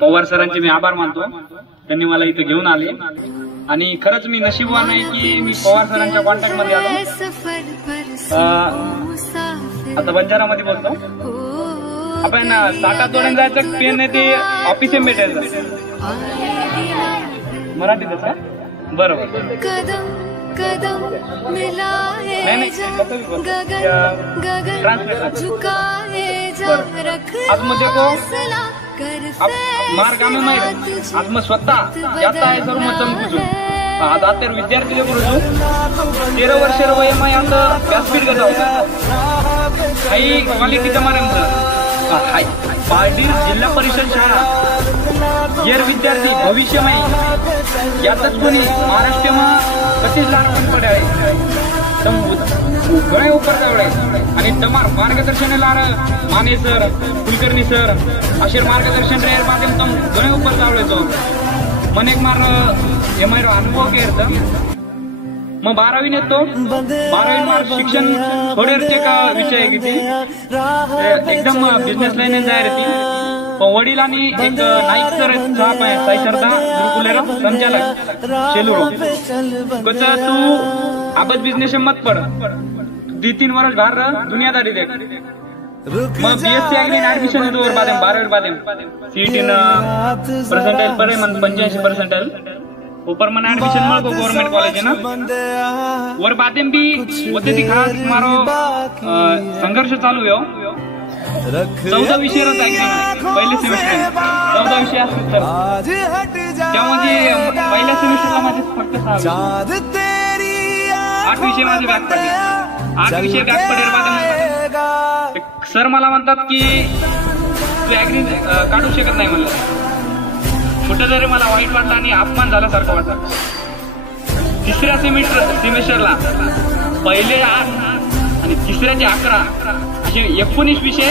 पवार सरांचे मी आभार मानतो, त्यांनी मला इथे घेऊन आले आणि खरंच मी नशीबवान आहे की मी पवार सरांच्या कॉन्टॅक्ट मध्ये आलो। आता बंजारामध्ये बोलतो आपण साठा तोडून जायचं पेन आहे ते ऑफिस भेटायचं मराठीतच का बरोबर नाही आज मग देखो मार्ग आम्ही माहिती आज मग स्वतः जाता आहे सर्व मग चमकूचू आज आता विद्यार्थी लोक 13 वर्ष वय माय आता व्यासपीठ का जाऊ काही क्वालिटीचा मारे हाय पार्टी जिल्हा परिषद शाळा येर विद्यार्थी भविष्य में यातच कोणी महाराष्ट्र में कशीच लहान पडे आहे गळे उपर जावळे आणि तमार मार्गदर्शन लार माने सर कुलकर्णी सर अशे मार्गदर्शन रेर बादेम तम गळे उपर जावळे तो मन एक मार एमायरो अनुभव केरत मग 12वी नेतो 12वी मार शिक्षण थोडेरचे का विषय आहे किती एकदम बिझनेस लाईन जाय रे पण वडिलांनी एक नाईक सर साहेब आहे साई सरदा गुरुकुलेर संचालक शेलुरो कच तू आबद बिझनेस मत पड 2-3 वर्ष बाहर दुनियादारी देख मग बीएससी एग्री ऍडमिशन होतो वर बादेम 12वी बादेम सीईटी परसेंटाइल परे मन 85% ऊपर मन एडमिशन मळ को गवर्नमेंट कॉलेज है ना वर बादेम भी होते ती खास मारो संघर्ष चालू है 14 विषय होता पहिले सेमिस्टर 14 विषय असतात त्यामध्ये पहिल्या सेमिस्टरला माझे फक्त 6 8 विषय माझे बॅक पडले 8 विषय बॅक पडले बाद सर मला म्हणतात की तू ऍग्री काढू शकत नाही म्हणलं कुठे जरी मला वाईट वाटलं आणि अपमान झाल्यासारखं वाटलं तिसऱ्या सेमिस्टरला पहिले 8 आणि तिसऱ्याचे 11 असे 19 विषय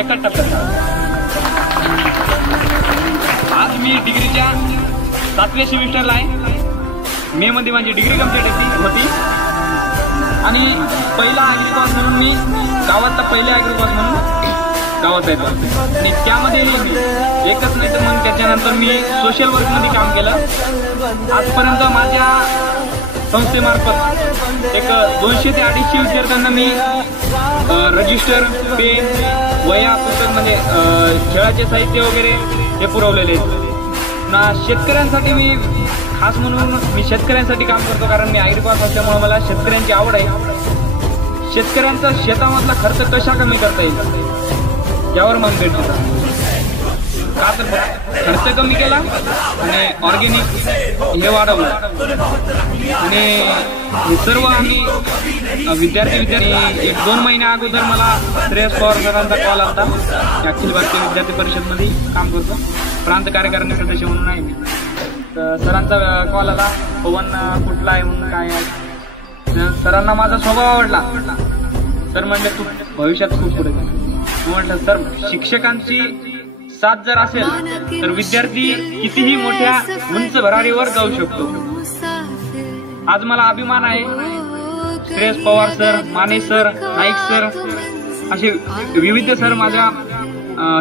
एका टप्प्यात आज मी डिग्रीच्या 7व्या सेमिस्टरला आहे मे मध्ये माझी डिग्री कंप्लीट होती आणि पहिला ऍग्रीकॉस म्हणून मी गावातला पहिला ऍग्रीकॉस म्हणून गावात येतो आणि त्यामध्ये एकच नाही तर मग त्याच्यानंतर मी सोशल वर्क मध्ये काम केलं आजपर्यंत माझ्या संस्थेमार्फत एक 200 ते 250 विद्यार्थ्यांना मी रजिस्टर पेन वह्या पुस्तक म्हणजे खेळाचे साहित्य वगैरे हे पुरवलेले आहेत ना शेतकऱ्यांसाठी मी खास म्हणून मी शेतकऱ्यांसाठी काम करतो कारण मी ऍग्रीकॉस असल्यामुळे मला शेतकऱ्यांची आवड आहे शेतकऱ्यांचा शेतामधला खर्च कशा कमी करता येईल यावर मन भेट देतात का तर खर्च कमी केला आणि ऑर्गॅनिक हे वाढवलं आणि हे सर्व आम्ही विद्यार्थी 1-2 महिन्या अगोदर मला श्रेयस पवार सरांचा कॉल आला अखिल भारतीय विद्यार्थी परिषद मध्ये काम करतो प्रांत कार्यकारिणी सदस्य म्हणून आहे मी तर सरांचा कॉल आला पवन कुठला आहे म्हणून काय आहे सरांना माझा स्वभाव आवडला सर म्हणले तू भविष्यात खूप पुढे म्हटलं सर शिक्षकांची साथ जर असेल तर विद्यार्थी कितीही मोठ्या उंच भरारीवर जाऊ शकतो आज मला अभिमान आहे Shreyas Pawar sir Mane sir Naik sir असे विविध सर माझ्या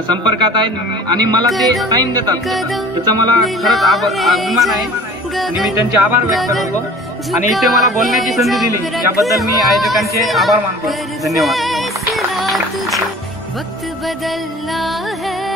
संपर्कात आहेत आणि मला ते टाइम देतात त्याचा मला खरंच अभिमान आहे आणि मी त्यांचे आभार व्यक्त करतो आणि इथे मला बोलण्याची संधी दिली याबद्दल मी आयोजकांचे आभार मानतो धन्यवाद। वक्त बदलना है